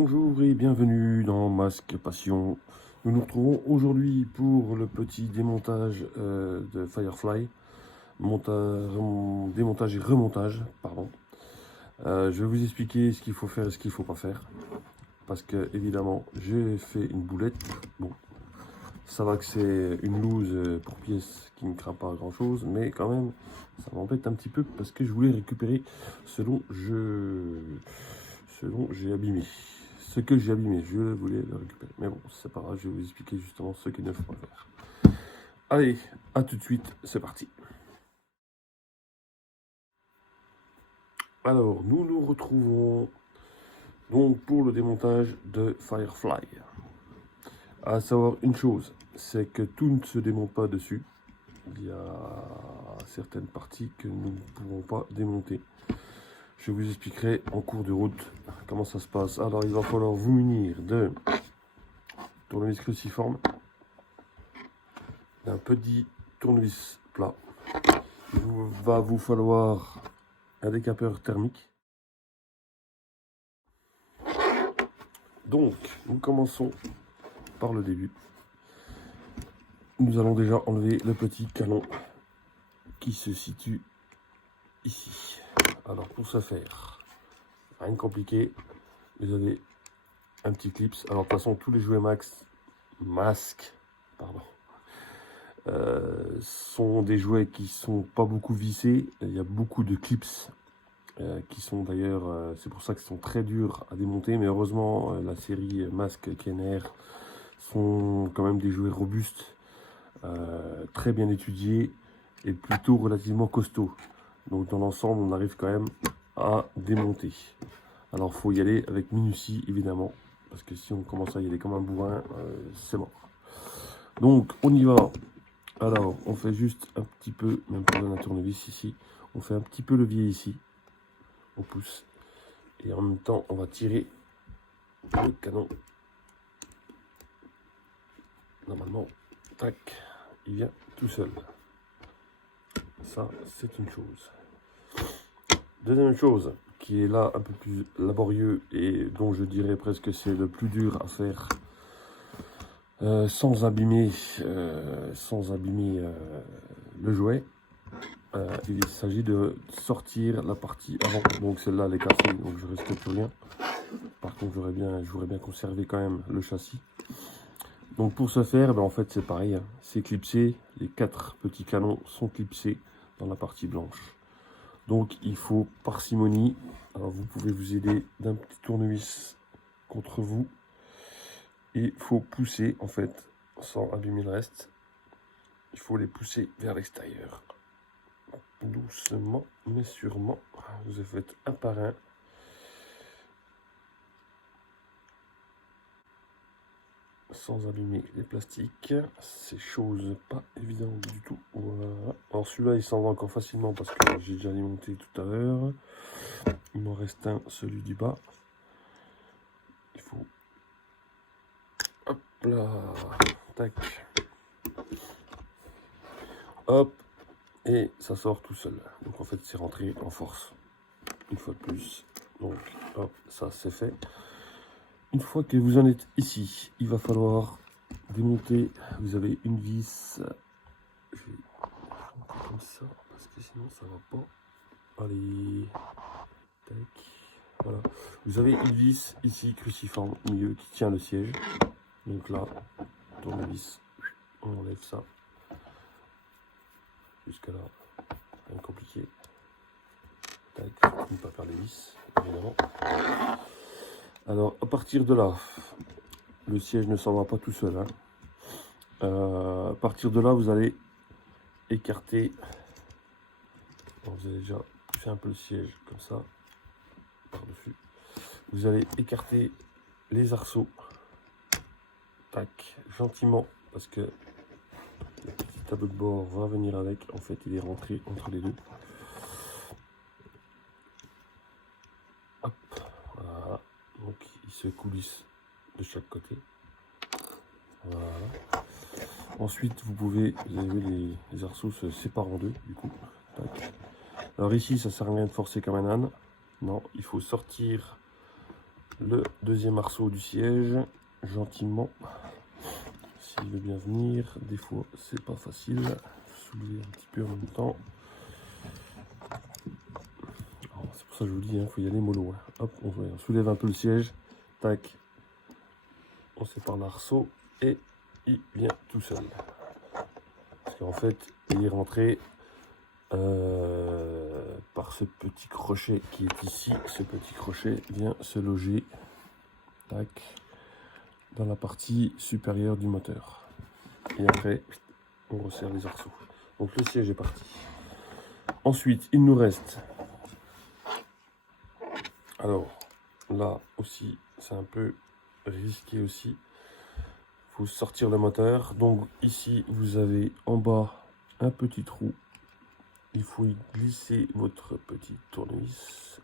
Bonjour et bienvenue dans Masque Passion. Nous nous retrouvons aujourd'hui pour le petit démontage de Firefly. Démontage et remontage, pardon. Je vais vous expliquer ce qu'il faut faire et ce qu'il ne faut pas faire. Parce que, évidemment, j'ai fait une boulette. Bon, ça va que c'est une loose pour pièce qui ne craint pas grand chose, mais quand même, ça m'embête un petit peu parce que je voulais récupérer ce dont j'ai abîmé. Ce que j'ai abîmé, je voulais le récupérer. Mais bon, c'est pas grave, je vais vous expliquer justement ce qu'il ne faut pas faire. Allez, à tout de suite, c'est parti. Alors, nous nous retrouvons donc pour le démontage de Firefly. À savoir une chose, c'est que tout ne se démonte pas dessus. Il y a certaines parties que nous ne pouvons pas démonter. Je vous expliquerai en cours de route comment ça se passe. Alors, il va falloir vous munir de tournevis cruciforme, d'un petit tournevis plat. Il va vous falloir un décapeur thermique. Donc, nous commençons par le début. Nous allons déjà enlever le petit canon qui se situe ici. Alors, pour ce faire, rien de compliqué, vous avez un petit clips. Alors, de toute façon, tous les jouets masques, sont des jouets qui sont pas beaucoup vissés. Il y a beaucoup de clips qui sont d'ailleurs, c'est pour ça qu'ils sont très durs à démonter, mais heureusement la série Mask Kenner sont quand même des jouets robustes, très bien étudiés et plutôt relativement costauds. Donc dans l'ensemble on arrive quand même à démonter. Alors faut y aller avec minutie évidemment, parce que si on commence à y aller comme un bourrin, c'est mort. Donc on y va. Alors on fait juste un petit peu, même pour un tournevis ici, on fait un petit peu levier ici. On pousse et en même temps on va tirer le canon. Normalement, tac, il vient tout seul. Ça, c'est une chose. Deuxième chose qui est là un peu plus laborieux et dont je dirais presque c'est le plus dur à faire sans abîmer le jouet. Il s'agit de sortir la partie avant. Donc celle-là elle est cassée, donc je risque plus rien. Par contre, je voudrais bien conserver quand même le châssis. Donc pour ce faire, en fait c'est pareil, hein. C'est clipsé, les 4 petits canons sont clipsés dans la partie blanche. Donc il faut parcimonie. Alors vous pouvez vous aider d'un petit tournevis contre vous. Et il faut pousser en fait, sans abîmer le reste. Il faut les pousser vers l'extérieur. Doucement mais sûrement. Vous les faites un par un. Sans abîmer les plastiques, c'est chose pas évidente du tout. Voilà. Alors celui-là il s'en va encore facilement parce que j'ai déjà alimenté tout à l'heure. Il m'en reste un, celui du bas. Il faut, hop là, tac, hop, et ça sort tout seul. Donc en fait c'est rentré en force une fois de plus. Donc hop, ça c'est fait. Une fois que vous en êtes ici, il va falloir démonter. Vous avez une vis. Je vais comme ça parce que sinon ça va pas. Allez, tac, voilà. Vous avez une vis ici cruciforme au milieu qui tient le siège. Donc là, tournevis, on enlève ça. Jusqu'à là, rien de compliqué. Tac, ne pas faire les vis, évidemment. Alors à partir de là, le siège ne s'en va pas tout seul, hein. À partir de là, vous allez écarter. Bon, vous allez déjà pousser un peu le siège comme ça, par-dessus. Vous allez écarter les arceaux. Tac, gentiment, parce que le petit tableau de bord va venir avec. En fait, il est rentré entre les deux. Hop, voilà. Donc, il se coulisse de chaque côté. Voilà. Ensuite, vous avez les arceaux se séparent en deux, du coup. Tac. Alors ici, ça sert à rien de forcer comme un âne. Non, il faut sortir le deuxième arceau du siège, gentiment, s'il veut bien venir. Des fois, c'est pas facile. Soulever un petit peu en même temps. C'est pour ça que je vous dis, il faut y aller mollo. Hop, on soulève un peu le siège. Tac. On sépare l'arceau et il vient tout seul. Parce qu'en fait, il est rentré par ce petit crochet qui est ici. Ce petit crochet vient se loger, tac, dans la partie supérieure du moteur. Et après, on resserre les arceaux. Donc le siège est parti. Ensuite, il nous reste, alors là aussi, c'est un peu risqué aussi. Il faut sortir le moteur. Donc ici, vous avez en bas un petit trou. Il faut y glisser votre petit tournevis.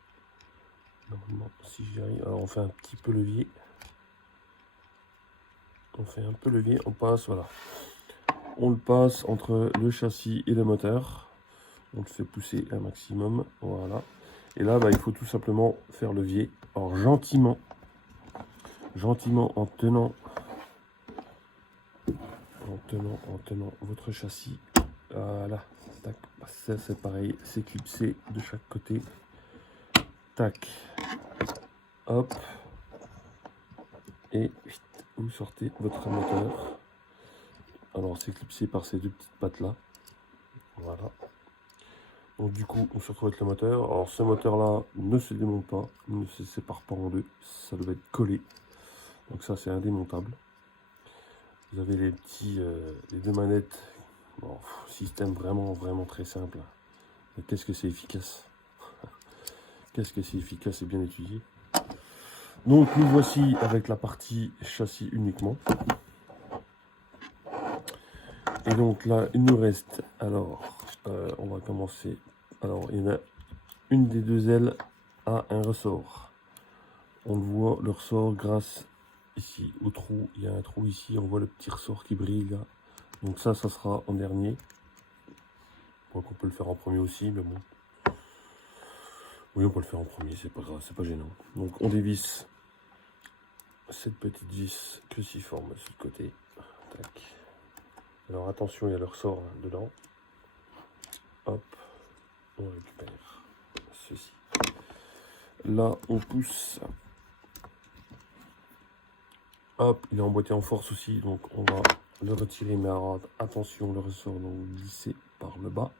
Normalement, si j'y arrive, alors on fait un petit peu levier. On fait un peu levier, on passe, voilà. On le passe entre le châssis et le moteur. On le fait pousser un maximum, voilà. Et là, il faut tout simplement faire levier. Alors gentiment en tenant votre châssis. Voilà, tac. Ça c'est pareil, c'est clipsé de chaque côté. Tac, hop, et vous sortez votre moteur. Alors c'est clipsé par ces deux petites pattes là. Voilà. Donc du coup, on se retrouve avec le moteur. Alors ce moteur-là ne se démonte pas, ne se sépare pas en deux. Ça doit être collé. Donc ça, c'est indémontable. Vous avez les deux manettes. Bon, système vraiment très simple. Mais qu'est-ce que c'est efficace. Qu'est-ce que c'est efficace et bien étudié. Donc nous voici avec la partie châssis uniquement. Et donc là, il nous reste, alors, on va commencer. Alors, il y en a une des deux ailes a un ressort. On le voit, le ressort, grâce ici au trou. Il y a un trou ici, on voit le petit ressort qui brille là. Donc ça sera en dernier. On peut le faire en premier aussi, mais bon. Oui, on peut le faire en premier, c'est pas grave, c'est pas gênant. Donc on dévisse cette petite vis cruciforme sur le côté. Tac. Alors attention, il y a le ressort dedans. Hop, on récupère ceci. Là, on pousse. Hop, il est emboîté en force aussi, donc on va le retirer. Mais alors, attention, le ressort donc glissé par le bas.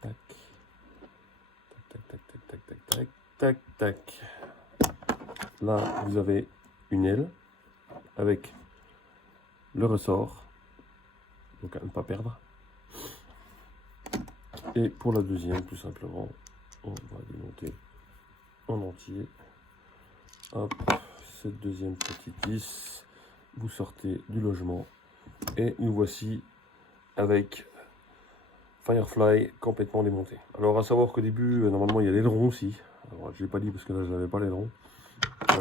Tac, tac. Là, vous avez une aile avec le ressort, donc à ne pas perdre. Et pour la deuxième, tout simplement, on va démonter en entier. Hop, cette deuxième petite vis, vous sortez du logement et nous voici avec Firefly complètement démonté. Alors à savoir qu'au début, normalement il y a l'aileron aussi. Alors je l'ai pas dit parce que là je n'avais pas l'aileron.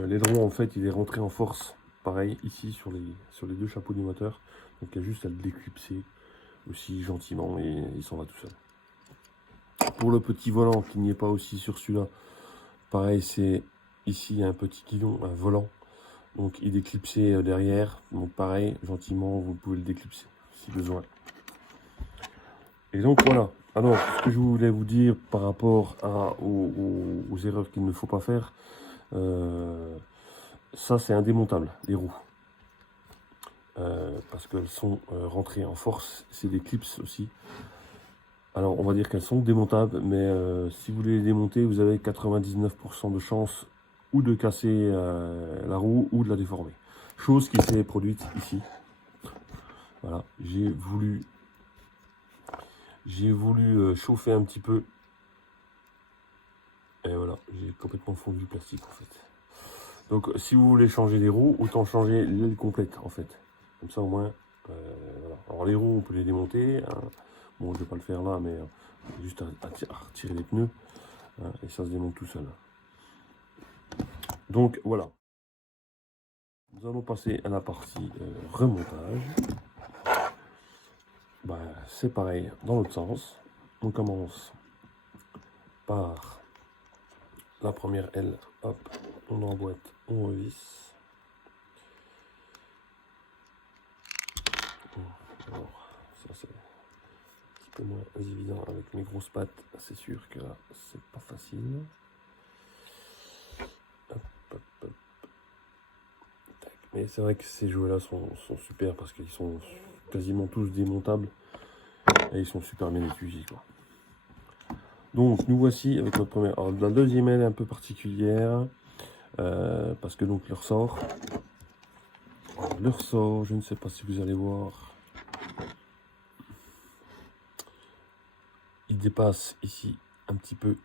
L'aileron en fait il est rentré en force, pareil ici sur les deux chapeaux du moteur. Donc il y a juste à le déclipser aussi gentiment et il s'en va tout seul. Pour le petit volant qui n'y est pas aussi sur celui-là, pareil c'est ici il y a un petit guidon, un volant. Donc il est clipsé derrière, donc pareil, gentiment, vous pouvez le déclipser si besoin. Et donc voilà, alors ce que je voulais vous dire par rapport aux erreurs qu'il ne faut pas faire, ça c'est indémontable, les roues. Parce qu'elles sont rentrées en force, c'est des clips aussi. Alors on va dire qu'elles sont démontables, mais si vous voulez les démonter, vous avez 99% de chance ou de casser la roue ou de la déformer. Chose qui s'est produite ici. Voilà, j'ai voulu chauffer un petit peu. Et voilà, j'ai complètement fondu le plastique en fait. Donc si vous voulez changer les roues, autant changer l'aile complète en fait. Comme ça au moins, voilà. Alors les roues, on peut les démonter. Hein. Bon, je vais pas le faire là, mais juste à retirer les pneus. Hein, et ça se démonte tout seul. Donc voilà. Nous allons passer à la partie remontage. C'est pareil dans l'autre sens. On commence par la première aile Hop, on emboîte, on revisse. Bon, alors, ça c'est un petit peu moins évident avec mes grosses pattes. C'est sûr que là, c'est pas facile. Hop, hop, hop. Tac. Mais c'est vrai que ces jouets-là sont super parce qu'ils sont quasiment tous démontables et ils sont super bien étudiés, quoi. Donc nous voici avec notre première. Alors la deuxième elle est un peu particulière parce que donc le ressort, je ne sais pas si vous allez voir, il dépasse ici un petit peu.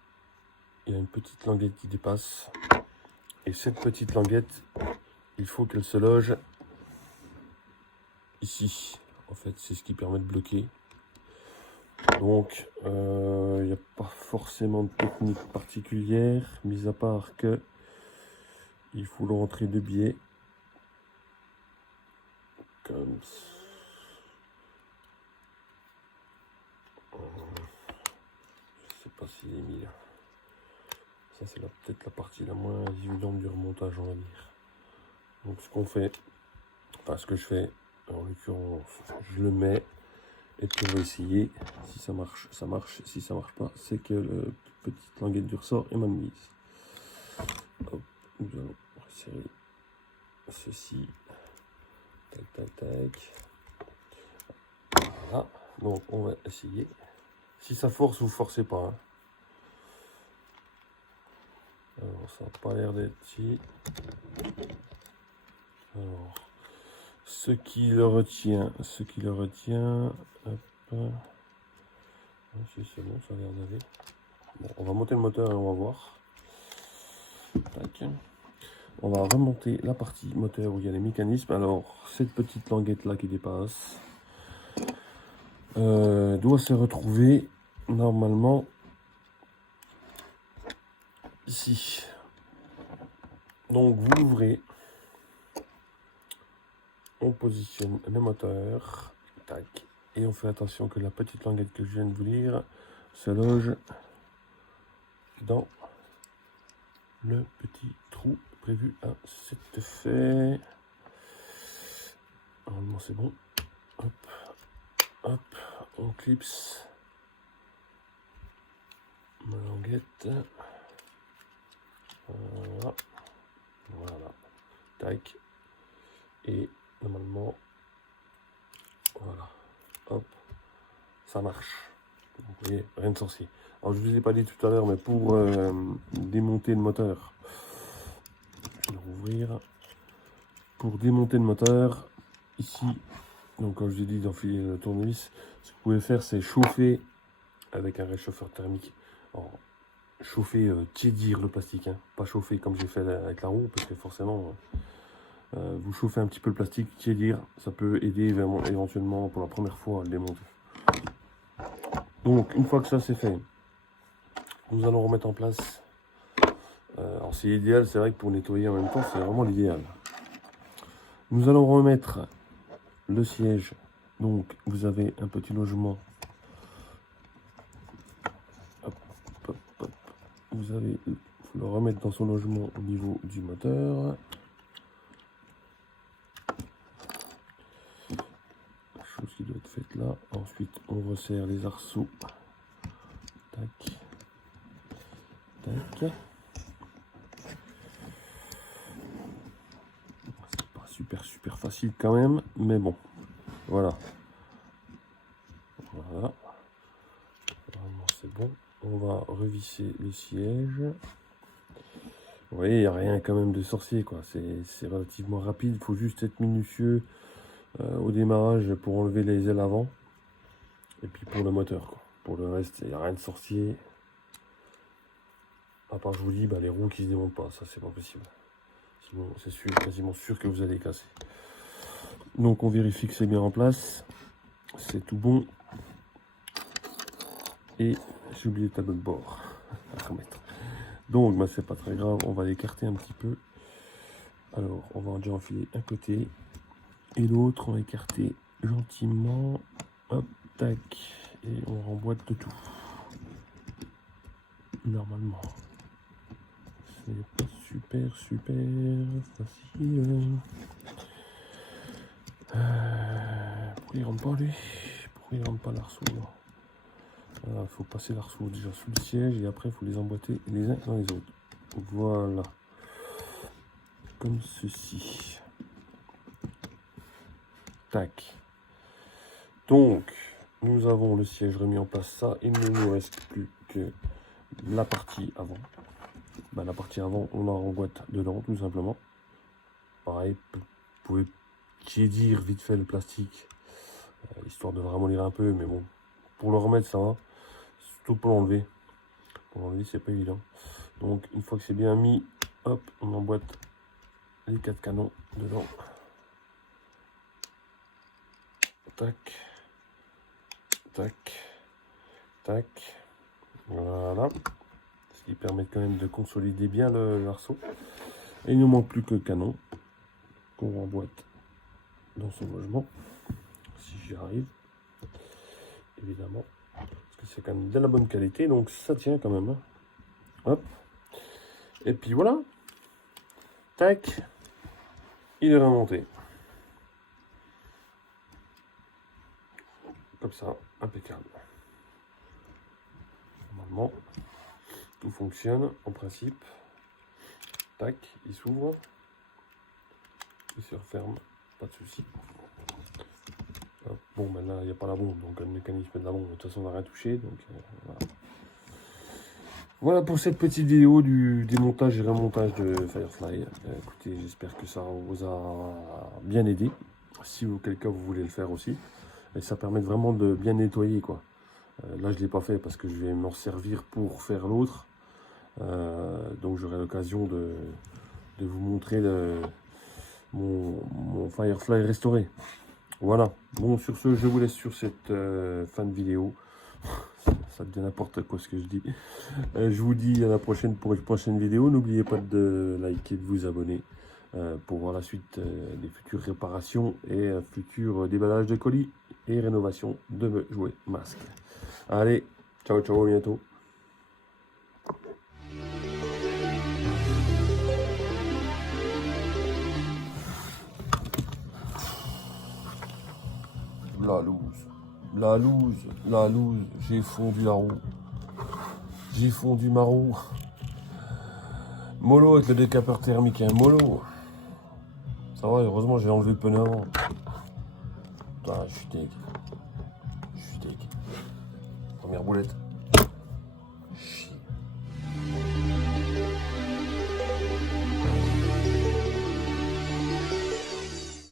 Il y a une petite languette qui dépasse et cette petite languette, il faut qu'elle se loge ici. En fait, c'est ce qui permet de bloquer. Donc, il n'y a pas forcément de technique particulière, mis à part que il faut le rentrer de biais. Comme ça. Je sais pas s'il est mis là. Ça, c'est peut-être la partie la moins évidente du remontage, on va dire. Donc, ce qu'on fait, enfin, ce que je fais, en l'occurrence, je le mets. Et puis on va essayer, si ça marche, ça marche, si ça marche pas, c'est que le petite languette du ressort est mal mise. Hop, nous allons resserrer ceci, tac, tac, tac. Voilà, donc on va essayer. Si ça force, vous forcez pas. Hein. Alors ça n'a pas l'air d'être ici. Alors, ce qui le retient, hop. Si c'est bon, ça a l'air d'aller. Bon, on va monter le moteur et on va voir. Tac. On va remonter la partie moteur où il y a les mécanismes. Alors, cette petite languette là qui dépasse doit se retrouver normalement ici. Donc, vous l'ouvrez. On positionne le moteur. Tac. Et on fait attention que la petite languette que je viens de vous lire se loge dans le petit trou prévu à cet effet. Normalement, c'est bon. Hop, hop, on clipse ma languette. Voilà. Voilà. Tac. Et normalement, voilà. Hop. Ça marche. Vous voyez, rien de sorcier. Alors, je ne vous ai pas dit tout à l'heure, mais pour démonter le moteur, je vais le rouvrir. Pour démonter le moteur, ici, donc comme je vous ai dit d'enfiler le tournevis, ce que vous pouvez faire, c'est chauffer avec un réchauffeur thermique. Alors, chauffer, tiédir le plastique, hein. Pas chauffer comme j'ai fait avec la roue, parce que forcément, vous chauffez un petit peu le plastique, tiédir, ça peut aider éventuellement pour la première fois à le démonter. Donc, une fois que ça c'est fait, nous allons remettre en place. Alors, c'est idéal, c'est vrai que pour nettoyer en même temps, c'est vraiment l'idéal. Nous allons remettre le siège. Donc, vous avez un petit logement. Hop, hop, hop. Vous allez le remettre dans son logement au niveau du moteur. Chose qui doit être faite là. Ensuite, on resserre les arceaux. Tac. Tac. C'est pas super facile quand même, mais bon. Voilà. Voilà. Vraiment, c'est bon. On va revisser les sièges. Vous voyez, il n'y a rien quand même de sorcier, quoi. C'est relativement rapide. Il faut juste être minutieux au démarrage pour enlever les ailes avant. Et puis pour le moteur, quoi. Pour le reste, il n'y a rien de sorcier. À part, je vous dis, les roues qui se démontent pas. Ça, c'est pas possible. Sinon, c'est sûr, quasiment sûr que vous allez casser. Donc, on vérifie que c'est bien en place. C'est tout bon. Et j'ai oublié le tableau de bord à remettre. Donc, c'est pas très grave. On va l'écarter un petit peu. Alors, on va déjà enfiler un côté. Et l'autre, on va écarter gentiment. Hop, tac. Et on remboîte de tout. Normalement, Ce n'est pas super facile. Pourquoi il rentre pas lui? Pourquoi il rentre pas l'arceau? Il faut passer l'arceau déjà sous le siège et après il faut les emboîter les uns dans les autres. Voilà. Comme ceci. Tac. Donc, nous avons le siège remis en place. Ça, il ne nous reste plus que la partie avant. La partie avant, on en emboîte dedans, tout simplement. Pareil, vous pouvez tiédir vite fait le plastique, histoire de le ramollir un peu, mais bon, pour le remettre, ça va. Surtout pour l'enlever. Pour l'enlever, c'est pas évident. Donc, une fois que c'est bien mis, hop, on emboîte les 4 canons dedans. Tac, tac, tac. Voilà. Ce qui permet quand même de consolider bien l'arceau. Et il ne manque plus que le canon qu'on emboîte dans son logement. Si j'y arrive. Évidemment. Parce que c'est quand même de la bonne qualité. Donc ça tient quand même. Hein. Hop. Et puis voilà. Tac. Il est remonté. Comme ça, impeccable. Normalement, tout fonctionne en principe. Tac, il s'ouvre. Il se referme, pas de souci. Bon, ben là, il n'y a pas la bombe, donc le mécanisme de la bombe, de toute façon, on n'a rien touché. Donc, voilà. Voilà pour cette petite vidéo du démontage et remontage de Firefly. Écoutez, j'espère que ça vous a bien aidé. Si auquel cas vous voulez le faire aussi. Et ça permet vraiment de bien nettoyer, quoi. Là, je ne l'ai pas fait parce que je vais m'en servir pour faire l'autre. Donc, j'aurai l'occasion de vous montrer mon Firefly restauré. Voilà. Bon, sur ce, je vous laisse sur cette fin de vidéo. Ça devient n'importe quoi ce que je dis. Je vous dis à la prochaine pour une prochaine vidéo. N'oubliez pas de liker, de vous abonner pour voir la suite des futures réparations et futurs déballages de colis et rénovation de jouets masques. Allez, ciao, ciao, à bientôt. La loose, j'ai fondu la roue. J'ai fondu ma roue. Mollo avec le décapeur thermique, hein, mollo. Ça va, heureusement j'ai enlevé le pneu avant. Putain, je suis deg. Première boulette.